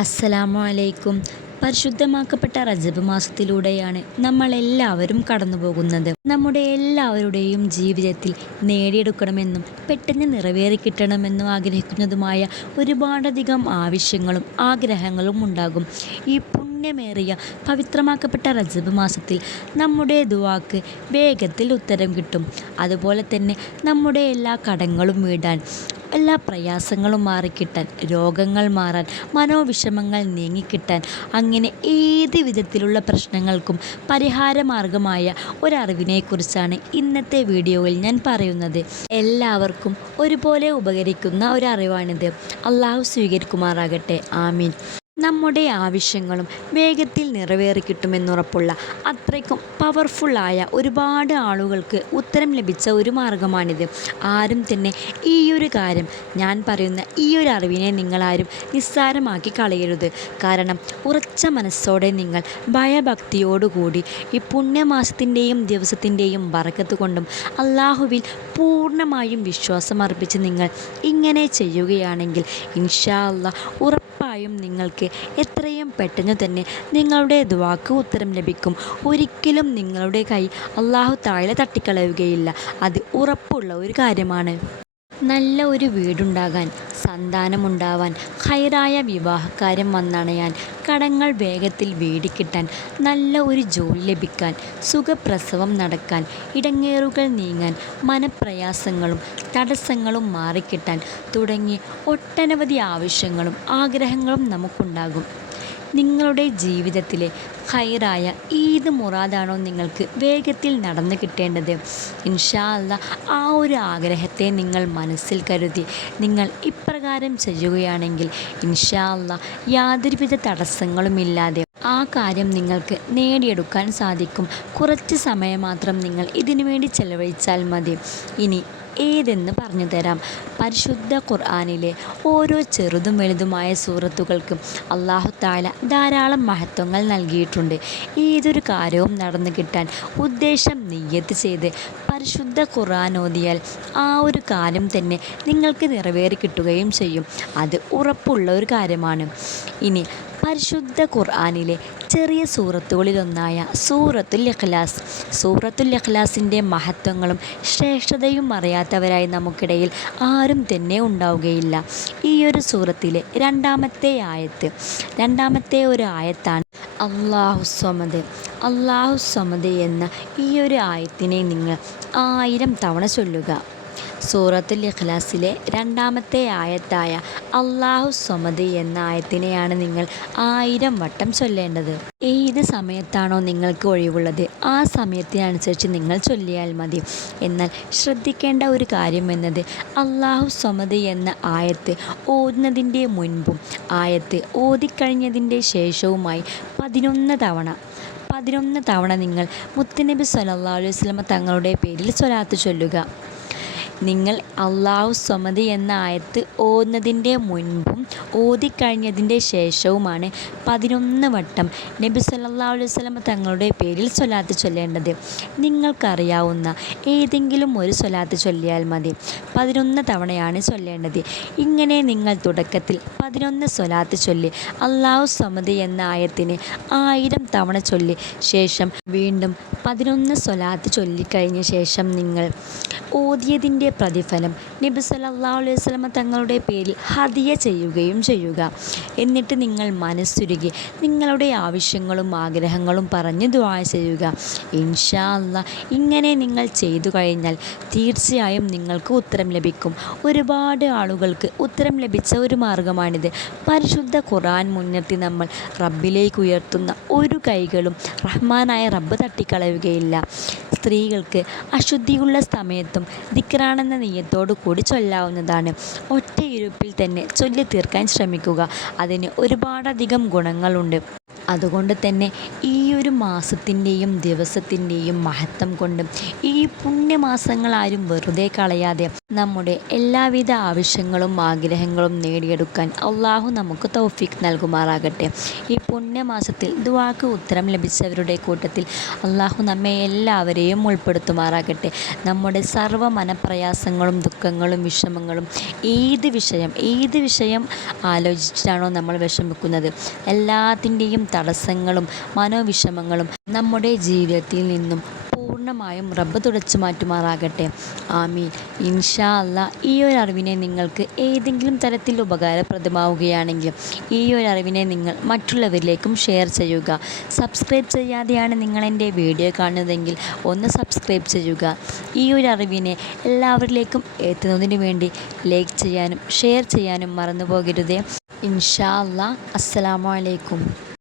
അസ്സലാമു അലൈക്കും പരിശുദ്ധമാക്കപ്പെട്ട റജബ് മാസത്തിലൂടെയാണ് നമ്മൾ എല്ലാവരും കടന്നു പോകുന്നത് നമ്മുടെ എല്ലാവരുടെയും ജീവിതത്തിൽ നേടിയെടുക്കണമെന്നും പെട്ടെന്ന് നിറവേറി കിട്ടണമെന്നും ആഗ്രഹിക്കുന്നതുമായ ഒരുപാടധികം ആവശ്യങ്ങളും ആഗ്രഹങ്ങളും ഉണ്ടാകും. ഈ പുണ്യമേറിയ പവിത്രമാക്കപ്പെട്ട റജബ് മാസത്തിൽ നമ്മുടെ ദുവാക്ക് വേഗത്തിൽ ഉത്തരം കിട്ടും. അതുപോലെ തന്നെ നമ്മുടെ എല്ലാ കടങ്ങളും വീടാൻ എല്ലാ പ്രയാസങ്ങളും മാറിക്കിട്ടാൻ രോഗങ്ങൾ മാറാൻ മനോവിഷമങ്ങൾ നീങ്ങിക്കിട്ടാൻ അങ്ങനെ ഏത് വിധത്തിലുള്ള പ്രശ്നങ്ങൾക്കും പരിഹാരമാർഗമായ ഒരറിവിനെക്കുറിച്ചാണ് ഇന്നത്തെ വീഡിയോയിൽ ഞാൻ പറയുന്നത്. എല്ലാവർക്കും ഒരുപോലെ ഉപകരിക്കുന്ന ഒരറിവാണിത്. അള്ളാഹു സ്വീകരിക്കുമാറാകട്ടെ. ആമീൻ. നമ്മുടെ ആവശ്യങ്ങളും വേഗത്തിൽ നിറവേറിക്കിട്ടുമെന്നുറപ്പുള്ള അത്രയ്ക്കും പവർഫുള്ളായ ഒരുപാട് ആളുകൾക്ക് ഉത്തരം ലഭിച്ച ഒരു മാർഗമാണിത്. ആരും തന്നെ ഈ ഒരു കാര്യം ഞാൻ പറയുന്ന ഈ ഒരു അറിവിനെ നിങ്ങളാരും നിസ്സാരമാക്കി കളയരുത്. കാരണം ഉറച്ച മനസ്സോടെ നിങ്ങൾ ഭയഭക്തിയോടുകൂടി ഈ പുണ്യമാസത്തിന്റെയും ദിവസത്തിന്റെയും വറക്കത്ത് കൊണ്ടും അള്ളാഹുവിൽ പൂർണമായും വിശ്വാസം അർപ്പിച്ച് നിങ്ങൾ ഇങ്ങനെ ചെയ്യുകയാണെങ്കിൽ ഇൻഷാ അല്ലാ ഉറപ്പായും നിങ്ങൾക്ക് എത്രയും പെട്ടെന്ന് തന്നെ നിങ്ങളുടെ ദുവാക്ക് ഉത്തരം ലഭിക്കും. ഒരിക്കലും നിങ്ങളുടെ കൈ അള്ളാഹു താഴെ തട്ടിക്കളയുകയില്ല. അത് ഉറപ്പുള്ള ഒരു കാര്യമാണ്. നല്ല ഒരു വീടുണ്ടാകാൻ സന്താനമുണ്ടാവാൻ ഹൈറായ വിവാഹക്കാരം വന്നണയാൻ കടങ്ങൾ വേഗത്തിൽ വീടിക്കിട്ടാൻ നല്ല ഒരു ജോലി ലഭിക്കാൻ സുഖപ്രസവം നടക്കാൻ ഇടങ്ങേറുകൾ നീങ്ങാൻ മനപ്രയാസങ്ങളും തടസ്സങ്ങളും മാറിക്കിട്ടാൻ തുടങ്ങി ഒട്ടനവധി ആവശ്യങ്ങളും ആഗ്രഹങ്ങളും നമുക്കുണ്ടാകും. നിങ്ങളുടെ ജീവിതത്തിലെ ഹൈറായ ഏത് മുറാദാണോ നിങ്ങൾക്ക് വേഗത്തിൽ നടന്നു കിട്ടേണ്ടത്? ഇൻഷാ അല്ല ആ ഒരു ആഗ്രഹത്തെ നിങ്ങൾ മനസ്സിൽ കരുതി നിങ്ങൾ ഇപ്രകാരം ചെയ്യുകയാണെങ്കിൽ ഇൻഷാ അല്ല യാതൊരുവിധ തടസ്സങ്ങളുമില്ലാതെ ആ കാര്യം നിങ്ങൾക്ക് നേടിയെടുക്കാൻ സാധിക്കും. കുറച്ച് സമയം മാത്രം നിങ്ങൾ ഇതിനു വേണ്ടി ചെലവഴിച്ചാൽ മതി. ഇനി ഏതെന്ന് പറഞ്ഞു തരാം. പരിശുദ്ധ ഖുർആാനിലെ ഓരോ ചെറുതും വലുതുമായ സൂറത്തുകൾക്കും അള്ളാഹു താല ധാരാളം മഹത്വങ്ങൾ നൽകിയിട്ടുണ്ട്. ഏതൊരു കാര്യവും നടന്നു കിട്ടാൻ ഉദ്ദേശം നെയ്യത്ത് ചെയ്ത് പരിശുദ്ധ ഖുർആൻ ഓതിയാൽ ആ ഒരു കാര്യം തന്നെ നിങ്ങൾക്ക് നിറവേറി കിട്ടുകയും ചെയ്യും. അത് ഉറപ്പുള്ള ഒരു കാര്യമാണ്. ഇനി പരിശുദ്ധ ഖുർആാനിലെ ചെറിയ സൂറത്തുകളിലൊന്നായ സൂറത്തുൽ ഇഖ്ലാസ്. സൂറത്തുൽ ഇഖ്ലാസിന്റെ മഹത്വങ്ങളും ശ്രേഷ്ഠതയും അറിയാത്തവരായി നമുക്കിടയിൽ ആരും തന്നെ ഉണ്ടാവുകയില്ല. ഈ ഒരു സൂറത്തിലെ രണ്ടാമത്തെ ആയത്ത്. രണ്ടാമത്തെ ഒരു ആയത്താണ് അള്ളാഹു സ്വമദ്. അള്ളാഹു സ്വമദ് എന്ന ഈ ഒരു ആയത്തിനെ നിങ്ങൾ ആയിരം തവണ ചൊല്ലുക. സൂറത്തുൽ ഇഖ്ലാസിലെ രണ്ടാമത്തെ ആയത്തായ അള്ളാഹു സ്വമത് എന്ന ആയത്തിനെയാണ് നിങ്ങൾ ആയിരം വട്ടം ചൊല്ലേണ്ടത്. ഏത് സമയത്താണോ നിങ്ങൾക്ക് ഒഴിവുള്ളത് ആ സമയത്തിനനുസരിച്ച് നിങ്ങൾ ചൊല്ലിയാൽ മതി. എന്നാൽ ശ്രദ്ധിക്കേണ്ട ഒരു കാര്യം എന്നത് അള്ളാഹു സ്വമത് എന്ന ആയത്ത് ഓതുന്നതിന്റെ മുൻപും ആയത്ത് ഓതിക്കഴിഞ്ഞതിന്റെ ശേഷവുമായി പതിനൊന്ന് തവണ പതിനൊന്ന് തവണ നിങ്ങൾ മുത്തുനബി സ്വല്ലല്ലാഹു അലൈഹി വസല്ലമ തങ്ങളുടെ പേരിൽ സ്വലാത്ത് ചൊല്ലുക. നിങ്ങൾ അള്ളാഹു സ്വമതി എന്ന ആയത്ത് ഓതുന്നതിന്റെ മുൻപും ഓതിക്കഴിഞ്ഞതിന്റെ ശേഷവുമാണ് പതിനൊന്ന് വട്ടം നബി സല്ലാ അലൈഹി സ്വലമ തങ്ങളുടെ പേരിൽ സ്വലാത്ത് ചൊല്ലേണ്ടത്. നിങ്ങൾക്കറിയാവുന്ന ഏതെങ്കിലും ഒരു സ്വലാത്ത് ചൊല്ലിയാൽ മതി. പതിനൊന്ന് തവണയാണ് ചൊല്ലേണ്ടത്. ഇങ്ങനെ നിങ്ങൾ തുടക്കത്തിൽ പതിനൊന്ന് സ്വലാത്ത് ചൊല്ലി അള്ളാഹു സമതി എന്ന ആയത്തിന് ആയിരം തവണ ചൊല്ലി ശേഷം വീണ്ടും പതിനൊന്ന് സ്വലാത്ത് ചൊല്ലിക്കഴിഞ്ഞ ശേഷം നിങ്ങൾ ഓതിയതിന്റെ പ്രതിഫലം നബി സല്ലല്ലാഹു അലൈഹി വസല്ലമ തങ്ങളുടെ പേരിൽ ഹദിയ ചെയ്യുകയും ചെയ്യുക. എന്നിട്ട് നിങ്ങൾ മനസ്സുരുകി നിങ്ങളുടെ ആവശ്യങ്ങളും ആഗ്രഹങ്ങളും പറഞ്ഞ് ദുആ ചെയ്യുക. ഇൻഷാ അല്ലാ ഇങ്ങനെ നിങ്ങൾ ചെയ്തു കഴിഞ്ഞാൽ തീർച്ചയായും നിങ്ങൾക്ക് ഉത്തരം ലഭിക്കും. ഒരുപാട് ആളുകൾക്ക് ഉത്തരം ലഭിച്ച ഒരു മാർഗമാണിത്. പരിശുദ്ധ ഖുർആൻ മുൻനിർത്തി നമ്മൾ റബ്ബിലേക്ക് ഉയർത്തുന്ന ഒരു കൈകളും റഹ്മാനായ റബ്ബ് തട്ടിക്കളയുകയില്ല. സ്ത്രീകൾക്ക് അശുദ്ധിയുള്ള സമയത്തും ദിക്റാണെന്ന നെയ്യത്തോടു കൂടി ചൊല്ലാവുന്നതാണ്. ഒറ്റയിരുപ്പിൽ തന്നെ ചൊല്ലി തീർക്കാൻ ശ്രമിക്കുക. അതിന് ഒരുപാടധികം ഗുണങ്ങളുണ്ട്. അതുകൊണ്ട് തന്നെ ഈ ഒരു മാസത്തിന്റെയും ദിവസത്തിന്റെയും മഹത്വം കൊണ്ട് ഈ പുണ്യമാസങ്ങൾ ആരും വെറുതെ കളയാതെ നമ്മുടെ എല്ലാവിധ ആവശ്യങ്ങളും ആഗ്രഹങ്ങളും നേടിയെടുക്കാൻ അള്ളാഹു നമുക്ക് തൗഫീഖ് നൽകുമാറാകട്ടെ. ഈ പുണ്യമാസത്തിൽ ദുവാക്ക് ഉത്തരം ലഭിച്ചവരുടെ കൂട്ടത്തിൽ അള്ളാഹു നമ്മെ എല്ലാവരെയും ഉൾപ്പെടുത്തുമാറാകട്ടെ. നമ്മുടെ സർവ മനപ്രയാസങ്ങളും ദുഃഖങ്ങളും വിഷമങ്ങളും ഏത് വിഷയം ഏത് വിഷയം ആലോചിച്ചിട്ടാണോ നമ്മൾ വിഷമിക്കുന്നത്? എല്ലാത്തിന്റെയും തടസ്സങ്ങളും മനോവിഷമങ്ങളും നമ്മുടെ ജീവിതത്തിൽ നിന്നും പൂർണമായും റബ്ബ് തുടച്ചു മാറ്റുമാറാകട്ടെ. ആമീൻ. ഇൻഷാ അല്ല ഈ ഒരു അറിവിനെ നിങ്ങൾക്ക് ഏതെങ്കിലും തരത്തിൽ ഉപകാരപ്രദമാവുകയാണെങ്കിൽ ഈ ഒരു അറിവിനെ നിങ്ങൾ മറ്റുള്ളവരിലേക്കും ഷെയർ ചെയ്യുക. സബ്സ്ക്രൈബ് ചെയ്യാതെയാണ് നിങ്ങൾ എന്റെ വീഡിയോ കാണുന്നതെങ്കിൽ ഒന്ന് സബ്സ്ക്രൈബ് ചെയ്യുക. ഈ ഒരു അറിവിനെ എല്ലാവരിലേക്കും എത്തുന്നതിന് വേണ്ടി ലൈക്ക് ചെയ്യാനും ഷെയർ ചെയ്യാനും മറന്നു പോകരുതേ ഇൻഷാ അല്ലാ അസ്സലാമു അലൈക്കും.